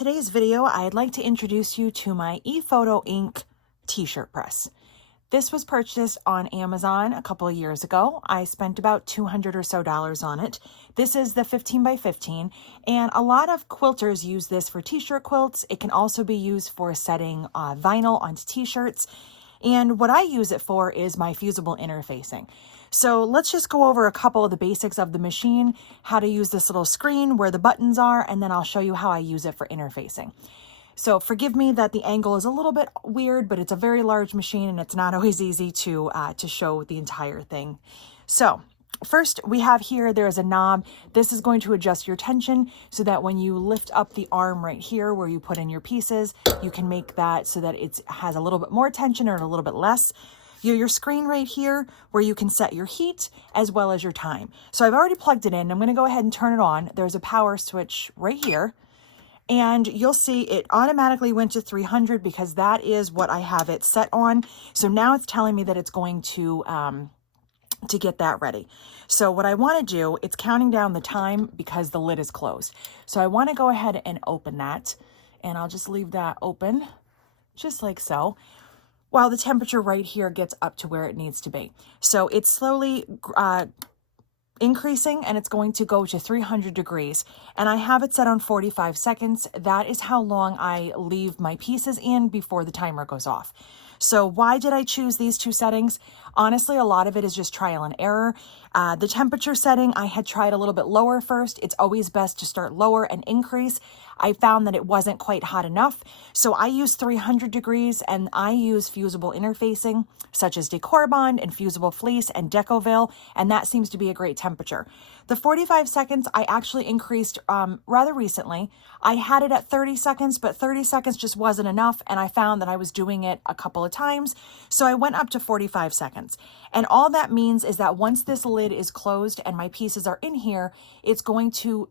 today's video, I'd like to introduce you to my ePhoto ink t-shirt press. This was purchased on Amazon a couple of years ago. I spent about $200 or so on it. This is the 15 by 15, and a lot of quilters use this for t-shirt quilts. It can also be used for setting vinyl onto t-shirts. And what I use it for is my fusible interfacing. So let's just go over a couple of the basics of the machine, how to use this little screen, where the buttons are, and then I'll show you how I use it for interfacing. So forgive me that the angle is a little bit weird, but it's a very large machine and it's not always easy to show the entire thing. So first we have here, there's a knob. This is going to adjust your tension so that when you lift up the arm right here where you put in your pieces, you can make that so that it has a little bit more tension or a little bit less. Your screen right here where you can set your heat as well as your time. So I've already plugged it in. I'm going to go ahead and turn it on. There's a power switch right here. And you'll see it automatically went to 300 because that is what I have it set on. So now it's telling me that it's going to get that ready. So what I want to do, it's counting down the time because the lid is closed. So I want to go ahead and open that, and I'll just leave that open just like so, while the temperature right here gets up to where it needs to be. So it's slowly increasing, and it's going to go to 300 degrees. And I have it set on 45 seconds. That is how long I leave my pieces in before the timer goes off. So why did I choose these two settings? Honestly, a lot of it is just trial and error. The temperature setting, I had tried a little bit lower first. It's always best to start lower and increase. I found that it wasn't quite hot enough. So I use 300 degrees, and I use fusible interfacing such as Decor Bond and Fusible Fleece and Decoville, and that seems to be a great temperature. The 45 seconds I actually increased rather recently. I had it at 30 seconds, but 30 seconds just wasn't enough, and I found that I was doing it a couple of times, so I went up to 45 seconds. And all that means is that once this lid is closed and my pieces are in here, it's going to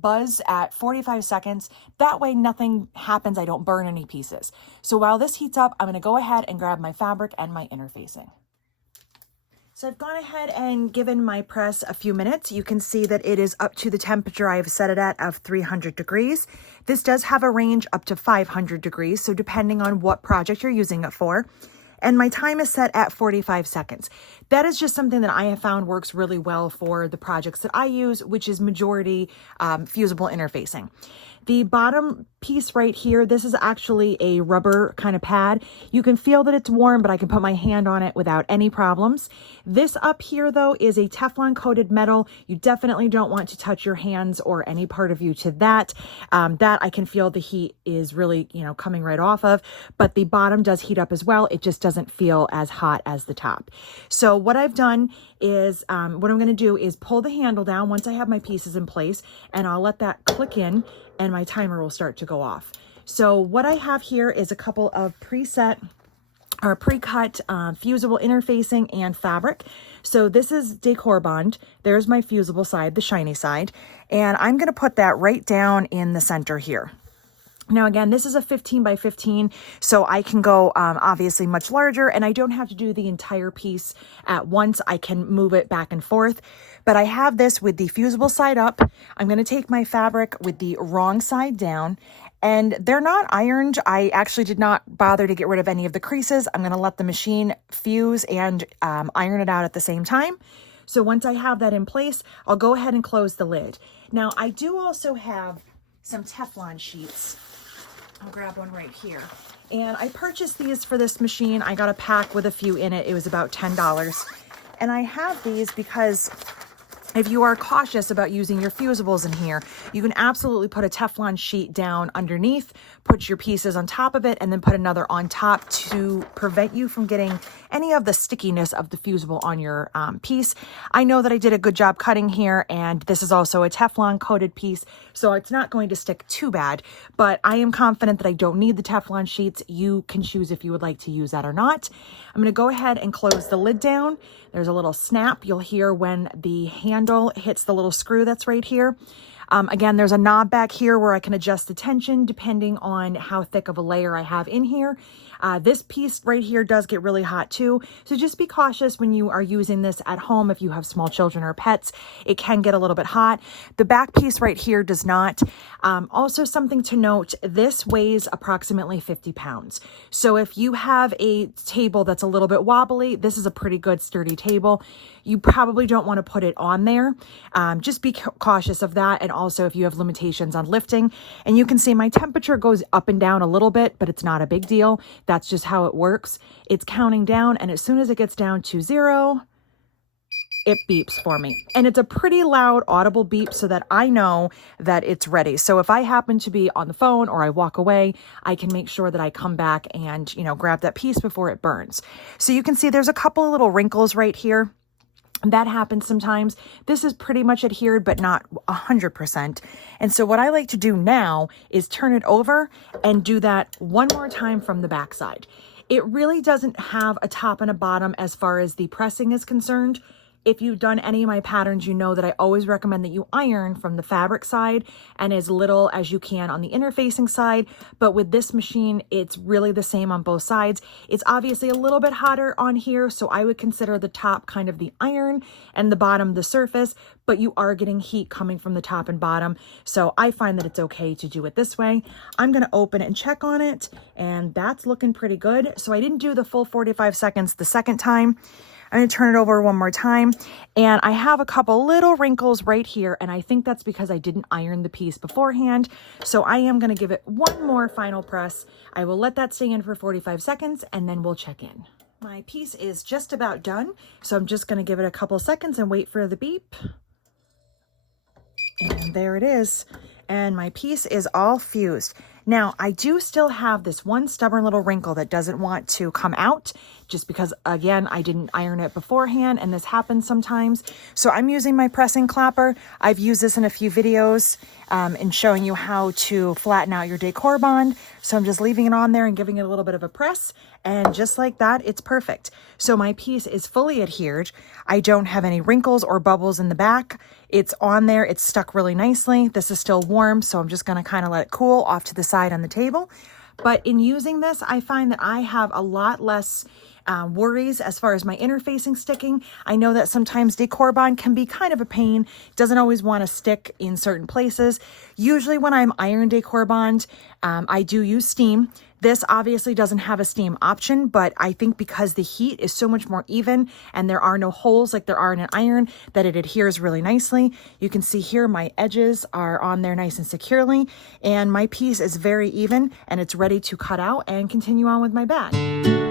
buzz at 45 seconds. That way nothing happens, I don't burn any pieces. So while this heats up, I'm going to go ahead and grab my fabric and my interfacing. So I've gone ahead and given my press a few minutes. You can see that it is up to the temperature I've set it at of 300 degrees. This does have a range up to 500 degrees, so depending on what project you're using it for. And my time is set at 45 seconds. That is just something that I have found works really well for the projects that I use, which is majority fusible interfacing. The bottom piece right here, this is actually a rubber kind of pad. You can feel that it's warm, but I can put my hand on it without any problems. This up here, though, is a Teflon coated metal. You definitely don't want to touch your hands or any part of you to that. That I can feel the heat is really, coming right off of, but the bottom does heat up as well. It just doesn't feel as hot as the top. So what I've done is, what I'm going to do is pull the handle down once I have my pieces in place, and I'll let that click in, and my timer will start to go off. So what I have here is a couple of pre-cut fusible interfacing and fabric. So this is Decor Bond. There's my fusible side, the shiny side, and I'm going to put that right down in the center here. Now, again, this is a 15 by 15, so I can go obviously much larger, and I don't have to do the entire piece at once. I can move it back and forth, but I have this with the fusible side up. I'm going to take my fabric with the wrong side down, and they're not ironed. I actually did not bother to get rid of any of the creases. I'm going to let the machine fuse and iron it out at the same time. So once I have that in place, I'll go ahead and close the lid. Now, I do also have some Teflon sheets. I'll grab one right here. And I purchased these for this machine. I got a pack with a few in it. It was about $10. And I have these because if you are cautious about using your fusibles in here, you can absolutely put a Teflon sheet down underneath, put your pieces on top of it, and then put another on top to prevent you from getting any of the stickiness of the fusible on your piece. I know that I did a good job cutting here, and this is also a Teflon coated piece, so it's not going to stick too bad, but I am confident that I don't need the Teflon sheets. You can choose if you would like to use that or not. I'm going to go ahead and close the lid down. There's a little snap you'll hear when the handle hits the little screw that's right here. Again, there's a knob back here where I can adjust the tension depending on how thick of a layer I have in here. This piece right here does get really hot too, so just be cautious when you are using this at home. If you have small children or pets, it can get a little bit hot. The back piece right here does not. Also, something to note, this weighs approximately 50 pounds. So if you have a table that's a little bit wobbly, this is a pretty good sturdy table. You probably don't want to put it on there. Just be cautious of that. And also if you have limitations on lifting, and you can see my temperature goes up and down a little bit, but it's not a big deal. That's just how it works. It's counting down, and as soon as it gets down to 0, it beeps for me. And it's a pretty loud audible beep so that I know that it's ready. So if I happen to be on the phone or I walk away, I can make sure that I come back and, grab that piece before it burns. So you can see there's a couple of little wrinkles right here. That happens sometimes. This is pretty much adhered, but not 100%. And so what I like to do now is turn it over and do that one more time from the backside. It really doesn't have a top and a bottom as far as the pressing is concerned. If you've done any of my patterns, you know that I always recommend that you iron from the fabric side and as little as you can on the interfacing side. But with this machine, it's really the same on both sides. It's obviously a little bit hotter on here, so I would consider the top kind of the iron and the bottom the surface, but you are getting heat coming from the top and bottom. So I find that it's okay to do it this way. I'm going to open it and check on it, and that's looking pretty good. So I didn't do the full 45 seconds the second time. I'm going to turn it over one more time, and I have a couple little wrinkles right here, and I think that's because I didn't iron the piece beforehand. So I am going to give it one more final press. I will let that stay in for 45 seconds, and then we'll check in. My piece is just about done, so I'm just going to give it a couple seconds and wait for the beep. And there it is. And my piece is all fused. Now, I do still have this one stubborn little wrinkle that doesn't want to come out just because, again, I didn't iron it beforehand, and this happens sometimes. So I'm using my pressing clapper. I've used this in a few videos in showing you how to flatten out your decor bond. So I'm just leaving it on there and giving it a little bit of a press, and just like that, it's perfect. So my piece is fully adhered. I don't have any wrinkles or bubbles in the back. It's on there. It's stuck really nicely. This is still warm, so I'm just going to kind of let it cool off to the side on the table. But in using this, I find that I have a lot less worries as far as my interfacing sticking. I know that sometimes decor bond can be kind of a pain. It doesn't always want to stick in certain places. Usually when I'm iron decor bond, I do use steam. This obviously doesn't have a steam option, but I think because the heat is so much more even and there are no holes like there are in an iron, that it adheres really nicely. You can see here my edges are on there nice and securely, and my piece is very even and it's ready to cut out and continue on with my bag.